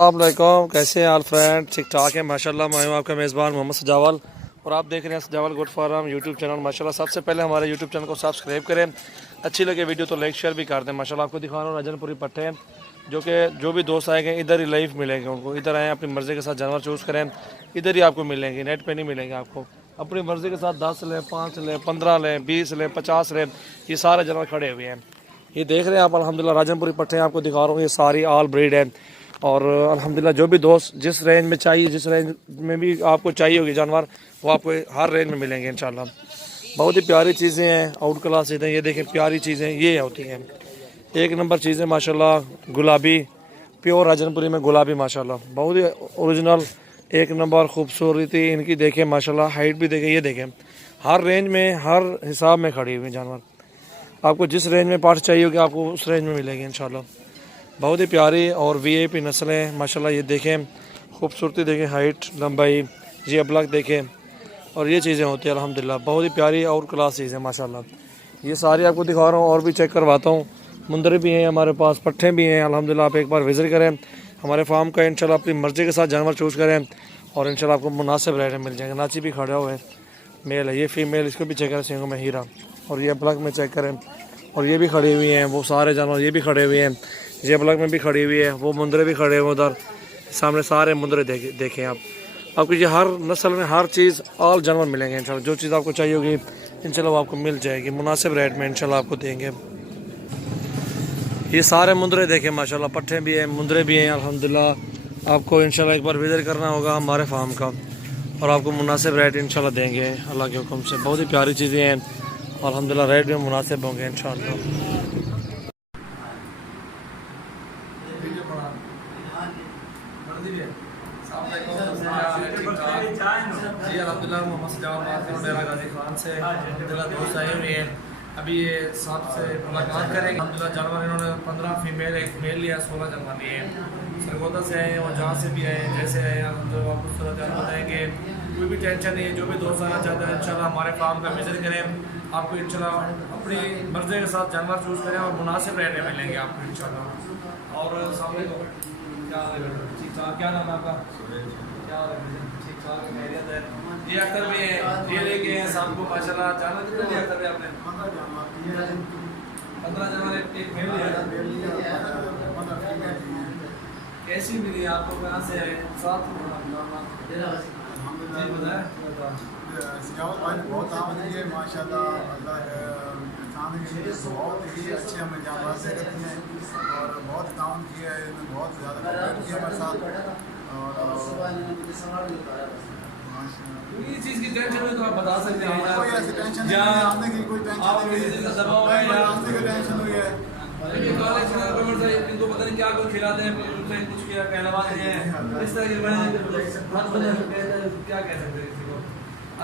अस्सलामुअलैकुम, कैसे हैं आल फ्रेंड? ठीक ठाक है माशाल्लाह। मैं हूं आपका मेज़बान मोहम्मद सजावल और आप देख रहे हैं सजावल गोट फार्म यूट्यूब चैनल। माशाल्लाह सबसे पहले हमारे यूट्यूब चैनल को सब्सक्राइब करें, अच्छी लगे वीडियो तो लाइक शेयर भी कर दें। माशाल्लाह आपको दिखा रहा हूँ रजनपुरी पट्टे हैं, जो भी दोस्त आएंगे इधर ही लाइव मिलेंगे उनको। इधर आएँ, अपनी मर्ज़ी के साथ जानवर चूज़ करें, इधर ही आपको मिलेंगे, नेट पर नहीं मिलेंगे आपको। अपनी मर्ज़ी के साथ 10 लें, 5 लें, 15 लें, 20 लें, 50 लें, ये सारे जानवर खड़े हुए हैं। ये देख रहे हैं आप अल्हम्दुलिल्लाह राजनपुरी पट्टे आपको दिखा रहा हूँ, ये सारी ऑल ब्रीड है। और अल्हम्दुलिल्लाह जो भी दोस्त जिस रेंज में चाहिए, जिस रेंज में भी आपको चाहिए होगी जानवर, वो आपको हर रेंज में मिलेंगे इंशाल्लाह। बहुत ही प्यारी चीज़ें हैं, आउट क्लास चीज़ें, ये देखें प्यारी चीज़ें ये होती हैं, एक नंबर चीज़ें माशाल्लाह। गुलाबी प्योर राजनपुरी में गुलाबी माशाल्लाह, बहुत ही ओरिजिनल एक नंबर खूबसूरती इनकी देखें माशाल्लाह। हाइट भी देखें, ये देखें हर रेंज में हर हिसाब में खड़ी हुई जानवर। आपको जिस रेंज में पार्ट चाहिए होगी आपको उस रेंज में मिलेगी इंशाल्लाह। बहुत ही प्यारी और वीआईपी नस्लें माशाल्लाह। ये देखें खूबसूरती देखें, हाइट लंबाई, ये अबलग देखें, और ये चीज़ें होती हैं अल्हम्दुलिल्लाह। बहुत ही प्यारी और क्लास चीज़ें माशाल्लाह। ये सारी आपको दिखा रहा हूँ और भी चेक करवाता हूँ। मुंदरे भी हैं हमारे पास, पट्ठे भी हैं अल्हम्दुलिल्लाह। आप एक बार विज़िट करें हमारे फार्म का इंशाल्लाह, अपनी मर्ज़ी के साथ जानवर चूज़ करें और इंशाल्लाह आपको मुनासिब रेट में मिल जाएंगे। नाची भी खड़ा हुआ है, मेल है, ये फीमेल, इसको भी चेक करें सिंगों में हीरा। और ये अबलग में चेक करें, और ये भी खड़ी हुई हैं, वो सारे जानवर ये भी खड़े हुए हैं, ये ब्लॉक में भी खड़ी हुई है, वो मुंदरे भी खड़े हुए उधर सामने, सारे मुंदरे देखें आप। आपको ये हर नस्ल में हर चीज़ ऑल जानवर मिलेंगे इंशाल्लाह। जो चीज़ आपको चाहिए होगी इंशाल्लाह वो आपको मिल जाएगी, मुनासिब रेट में इंशाल्लाह आपको देंगे। ये सारे मुंदरे देखें माशाल्लाह, पट्ठे भी हैं, मुंदरे भी हैं अल्हम्दुलिल्लाह। आपको इंशाल्लाह एक बार विज़िट करना होगा हमारे फार्म का और आपको मुनासिब रेट इंशाल्लाह देंगे अल्लाह के हुक्म से। बहुत ही प्यारी चीज़ें हैं अल्हम्दुलिल्लाह, रेट भी मुनासिब होंगे इंशाल्लाह। जी अल्हम्दुलिल्लाह मोहम्मद सजावल डेरा गाजी खान से अल्हम्दुलिल्लाह दोस्त आए हुए हैं। अभी ये साहब से मुलाकात करेंगे। अल्हम्दुलिल्लाह जानवर इन्होंने 15 फीमेल एक मेल लिया, 16 जानवर लिए हैं। सरगोदा से आए हैं और जहाँ से भी आए हैं, जैसे आए हैं अल्हम्दुलिल्लाह आपको सूरत बताएंगे। कोई भी टेंशन नहीं है, जो भी दोस्त आना चाहते हैं इंशाल्लाह हमारे फार्म का विजिट करें। आपको इंशाल्लाह अपनी मर्ज़ी के साथ जानवर चूज़ करें और मुनासिब रेट में मिलेंगे आपको इंशाल्लाह। और सामने क्या ठीक ठाक, क्या नाम है आपका? क्या ठीक ठाक खैरियत है? ये अख्तर भी है, ये लेके हैं शाम को माशाल्लाह। जानवर कितने लिए अख्तर भी आपने? 15 जानवर एक मेल लिया। कैसी मिली आपको, कहाँ से है? साथ बहुत आमद है माशाल्लाह। अल्लाह बहुत ही अच्छे हमें जानवर से करते हैं और बहुत काम किया है, बहुत ज़्यादा किया हमारे साथ। ये चीज़ की टेंशन में तो आप बता सकते हैं, कोई ऐसी टेंशन नहीं है, आने की कोई टेंशन नहीं है, दबाव है या रास्ते की टेंशन हुई है। इनको पता नहीं क्या कुछ खिलाते हैं, कुछ किया कहलवाते हैं इस तरह के क्या कह सकते हैं किसी को।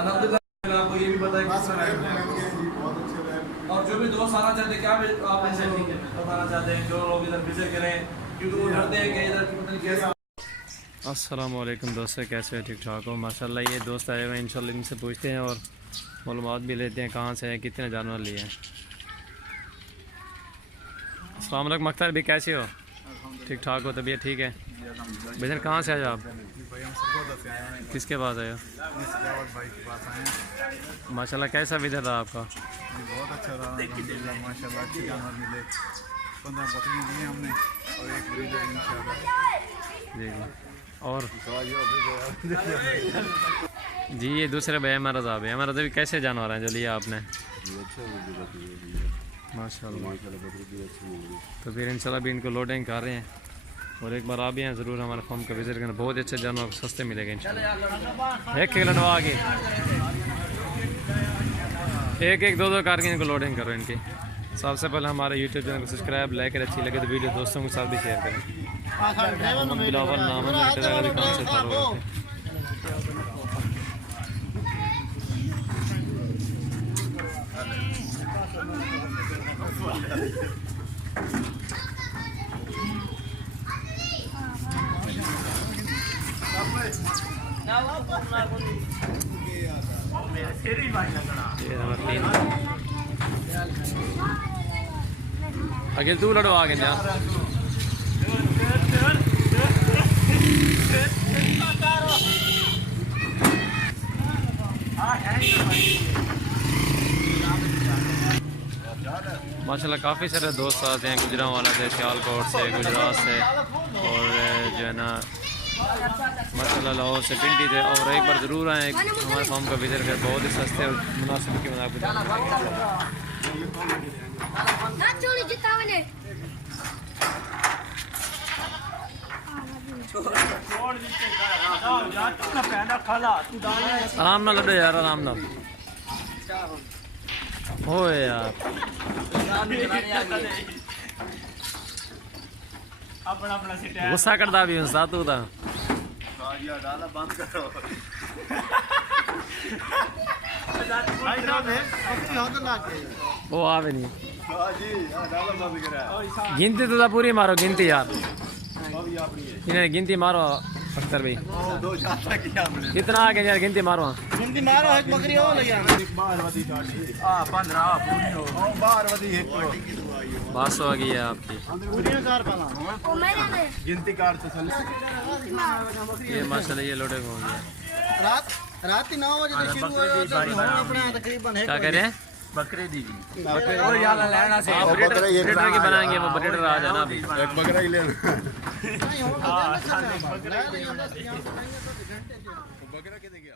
अल्हम्दुलिल्लाह आपको ये भी पता है किस तरह बहुत अच्छे रहे। और जो भी दोस्त आना चाहते हैं, क्या भी आप ऐसे बताना चाहते हैं जो लोग इधर विजिट करें, क्योंकि वो डरते हैं कि इधर पता नहीं कैसा। अस्सलामुअलैकुम दोस्तों, कैसे हैं? ठीक ठाक हो माशाल्लाह। ये दोस्त आए हुए हैं, इंशाल्लाह इनसे पूछते हैं और मालूमात भी लेते हैं कहाँ से हैं, कितने जानवर लिए हैं। अस्सलाम वालेकुम अख्तर भी, कैसे हो? ठीक ठाक हो, तबीयत ठीक है? भैया कहाँ से आए आप? किसके पास आए हो? माशाल्लाह कैसा विज़िट रहा आपका? बहुत अच्छा रहा अल्हम्दुलिल्लाह माशाल्लाह। अच्छे जानवर मिले, 15 बकरी दी हमने और एक ब्रीडर इंशाल्लाह। जी और जी ये दूसरे भाई हमारा साहब है, हमारा भी कैसे जानवर हैं जो लिया आपने? माशाल्लाह। तो फिर इंशाल्लाह भी इनको लोडिंग कर रहे हैं और एक बार आप भी हैं ज़रूर हमारे फार्म का विज़िट करना। बहुत अच्छे जानवर सस्ते मिलेंगे इंशाल्लाह। एक लड़वा के एक दो करके इनको लोडिंग करो इनकी। सबसे पहले हमारे यूट्यूब चैनल को सब्सक्राइब, लाइक करें, अच्छी लगे तो वीडियो दोस्तों के साथ भी शेयर करें। बिलावल नाम है, कहाँ से था अगे तू लड़वा के माशाल्लाह काफ़ी सारे दोस्त आते हैं, गुजरांवाला से, सियालकोट से, गुजरात से, और जो है ना माशाल्लाह लाहौर से, पिंडी से। और एक बार ज़रूर आएँ हमारे फार्म का विजिट कर, बहुत ही सस्ते और मुनासिब कीमत आपको आराम ना लड़ो यार, आराम ना हो यार। गुस्सा करता भी हूँ सातू का। वो आवे नहीं, गिनती तो पूरी मारो, गिनती यार, इन्हें गिनती मारो अख्तर भाई। कितना आ गया यार, गिनती मारो, गिनती मारो। एक बकरी और ले आना। 500 आ गई है आपकी। गिनती कार से ये माशाल्लाह ये लोडे हो गया। रात 9 बजे से शुरू हुआ तो अपना तकरीबन है। क्या कह रहे हैं? बकरे दी ब्रीडर की बनाएंगे, वो ब्रीडर आ जाना अभी। एक बकरा ही लेना। नहीं होगा। बकरा के देखिए।